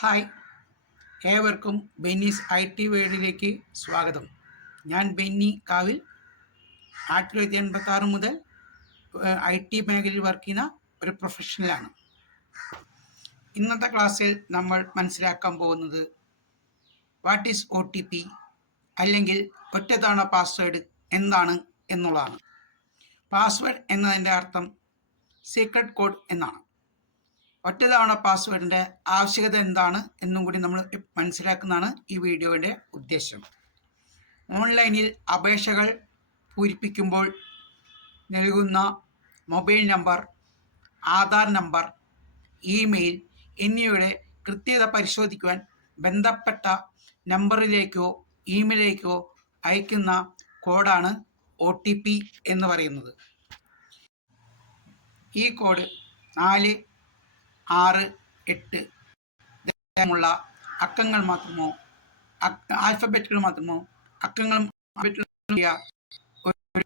Hi. ഏവർക്കും Benny's I T വേൾഡിലേക്ക് സ്വാഗതം. ഞാൻ ബെന്നി കാവിൽ. ആയിരത്തി തൊള്ളായിരത്തി എൺപത്തി ആറ് മുതൽ ഐ ടി മേഖലയിൽ വർക്ക് ചെയ്യുന്ന ഒരു പ്രൊഫഷണലാണ് ഇന്നത്തെ ക്ലാസ്സിൽ നമ്മൾ മനസ്സിലാക്കാൻ പോകുന്നത് what is O T P അല്ലെങ്കിൽ ഒറ്റത്തവണ പാസ്വേഡ് എന്താണ് എന്നുള്ളതാണ്. പാസ്വേഡ് എന്നതിന്റെ അർത്ഥം സീക്രട്ട് കോഡ് എന്നാണ്. ഒറ്റതവണ പാസ്വേഡിന്റെ ആവശ്യകത എന്താണ് എന്നും കൂടി നമ്മൾ മനസ്സിലാക്കുന്നതാണ് ഈ വീഡിയോയുടെ ഉദ്ദേശം. ഓൺലൈനിൽ അപേക്ഷകൾ പൂരിപ്പിക്കുമ്പോൾ നൽകുന്ന mobile number Aadhaar number email എന്നിവയുടെ കൃത്യത പരിശോധിക്കുവാൻ ബന്ധപ്പെട്ട നമ്പറിലേക്കോ ഇമെയിലേക്കോ അയക്കുന്ന കോഡാണ് ഒ ടി പി എന്ന് പറയുന്നത്. ഈ കോഡ് നാല് ആറ് എട്ട്. ഉള്ള അക്കങ്ങൾ മാത്രമോ ആൽഫബറ്റുകൾ മാത്രമോ അക്കങ്ങളും ഒരു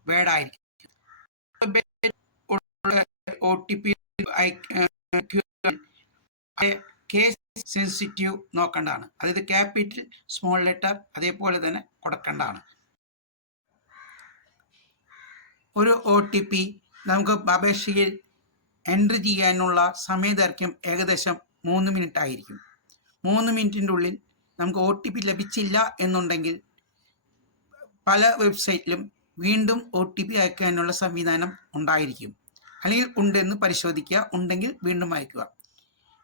വേർഡായിരിക്കും കേസ് സെൻസിറ്റീവ് നോക്കേണ്ടതാണ്. അതായത് ക്യാപിറ്റൽ സ്മോൾ ലെറ്റർ അതേപോലെ തന്നെ കൊടുക്കേണ്ടതാണ്. ഒരു ഒ ടി പി നമുക്ക് അപേക്ഷയിൽ എൻട്രി ചെയ്യാനുള്ള സമയദൈർഘ്യം ഏകദേശം മൂന്ന് മിനിറ്റ് ആയിരിക്കും. മൂന്ന് മിനിറ്റിന്റെ ഉള്ളിൽ നമുക്ക് ഒ ടി പി ലഭിച്ചില്ല എന്നുണ്ടെങ്കിൽ പല വെബ്സൈറ്റിലും വീണ്ടും ഒ ടി പി അയക്കാനുള്ള സംവിധാനം ഉണ്ടായിരിക്കും. അല്ലെങ്കിൽ ഉണ്ടെന്ന് പരിശോധിക്കുക ഉണ്ടെങ്കിൽ വീണ്ടും അയക്കുക.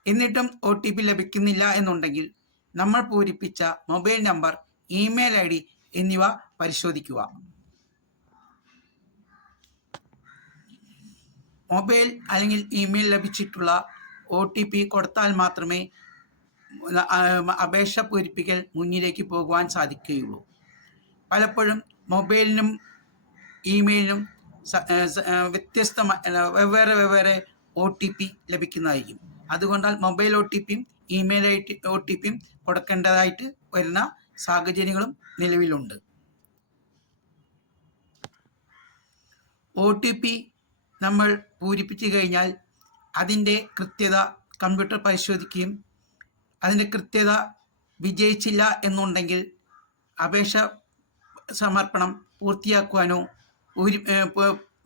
എന്നിട്ടും ഒ ടി പി ലഭിക്കുന്നില്ല എന്നുണ്ടെങ്കിൽ നമ്മൾ പൂരിപ്പിച്ച mobile number email I D എന്നിവ പരിശോധിക്കുക. മൊബൈൽ അല്ലെങ്കിൽ ഇമെയിൽ ലഭിച്ചിട്ടുള്ള ഒ ടി പി കൊടുത്താൽ മാത്രമേ അപേക്ഷ പൂരിപ്പിക്കൽ മുന്നിലേക്ക് പോകുവാൻ സാധിക്കുകയുള്ളൂ. പലപ്പോഴും മൊബൈലിനും ഇമെയിലിനും വ്യത്യസ്ത വെവ്വേറെ വെവ്വേറെ ഒ ടി പി ലഭിക്കുന്നതായിരിക്കും. അതുകൊണ്ടാൽ മൊബൈൽ ഒ ടി പിയും email I T O T പിയും കൊടുക്കേണ്ടതായിട്ട് വരുന്ന സാഹചര്യങ്ങളും നിലവിലുണ്ട്. ഒ ടി പി നമ്മൾ പൂരിപ്പിച്ചു കഴിഞ്ഞാൽ അതിന്റെ കൃത്യത കമ്പ്യൂട്ടർ പരിശോധിക്കുകയും അതിന്റെ കൃത്യത വിജയിച്ചില്ല എന്നുണ്ടെങ്കിൽ അപേക്ഷ സമർപ്പണം പൂർത്തിയാക്കുവാനോ ഒരു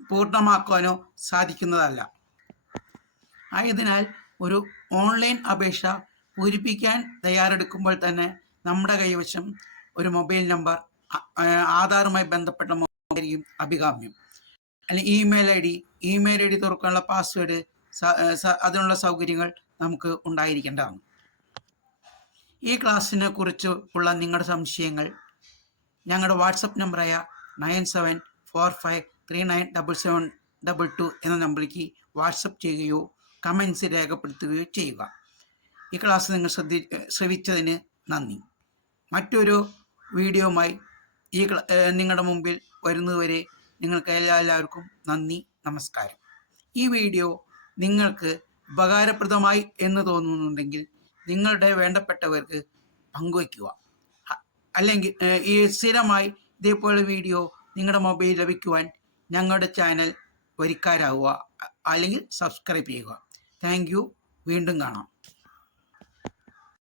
പൂർണമാക്കുവാനോ സാധിക്കുന്നതല്ല. ആയതിനാൽ ഒരു ഓൺലൈൻ അപേക്ഷ പൂരിപ്പിക്കാൻ തയ്യാറെടുക്കുമ്പോൾ തന്നെ നമ്മുടെ കൈവശം ഒരു മൊബൈൽ നമ്പർ ആധാറുമായി ബന്ധപ്പെട്ട മൊബൈൽ അഭികാമ്യം. അല്ലെങ്കിൽ email I D email I D തുറക്കാനുള്ള പാസ്വേഡ് അതിനുള്ള സൗകര്യങ്ങൾ നമുക്ക് ഉണ്ടായിരിക്കേണ്ടതാണ്. ഈ ക്ലാസ്സിനെ കുറിച്ച് ഉള്ള നിങ്ങളുടെ സംശയങ്ങൾ ഞങ്ങളുടെ വാട്സപ്പ് നമ്പറായ nine seven four five three nine double seven double two എന്ന നമ്പറിലേക്ക് വാട്സപ്പ് ചെയ്യുകയോ കമൻസ് രേഖപ്പെടുത്തുകയോ ചെയ്യുക. ഈ ക്ലാസ് നിങ്ങൾ ശ്രദ്ധി ശ്രവിച്ചതിന് നന്ദി. മറ്റൊരു വീഡിയോയുമായി ഈ നിങ്ങളുടെ മുമ്പിൽ വരുന്നതുവരെ നിങ്ങൾക്ക് എല്ലാവർക്കും നന്ദി നമസ്കാരം. ഈ വീഡിയോ നിങ്ങൾക്ക് ഉപകാരപ്രദമായി എന്ന് തോന്നുന്നുണ്ടെങ്കിൽ നിങ്ങളുടെ വേണ്ടപ്പെട്ടവർക്ക് പങ്കുവയ്ക്കുക. അല്ലെങ്കിൽ ഈ സ്ഥിരമായി ഇതേപോലെ വീഡിയോ നിങ്ങളുടെ മൊബൈൽ ലഭിക്കുവാൻ ഞങ്ങളുടെ ചാനൽ വരിക്കാരാവുക അല്ലെങ്കിൽ സബ്സ്ക്രൈബ് ചെയ്യുക. താങ്ക് വീണ്ടും കാണാം.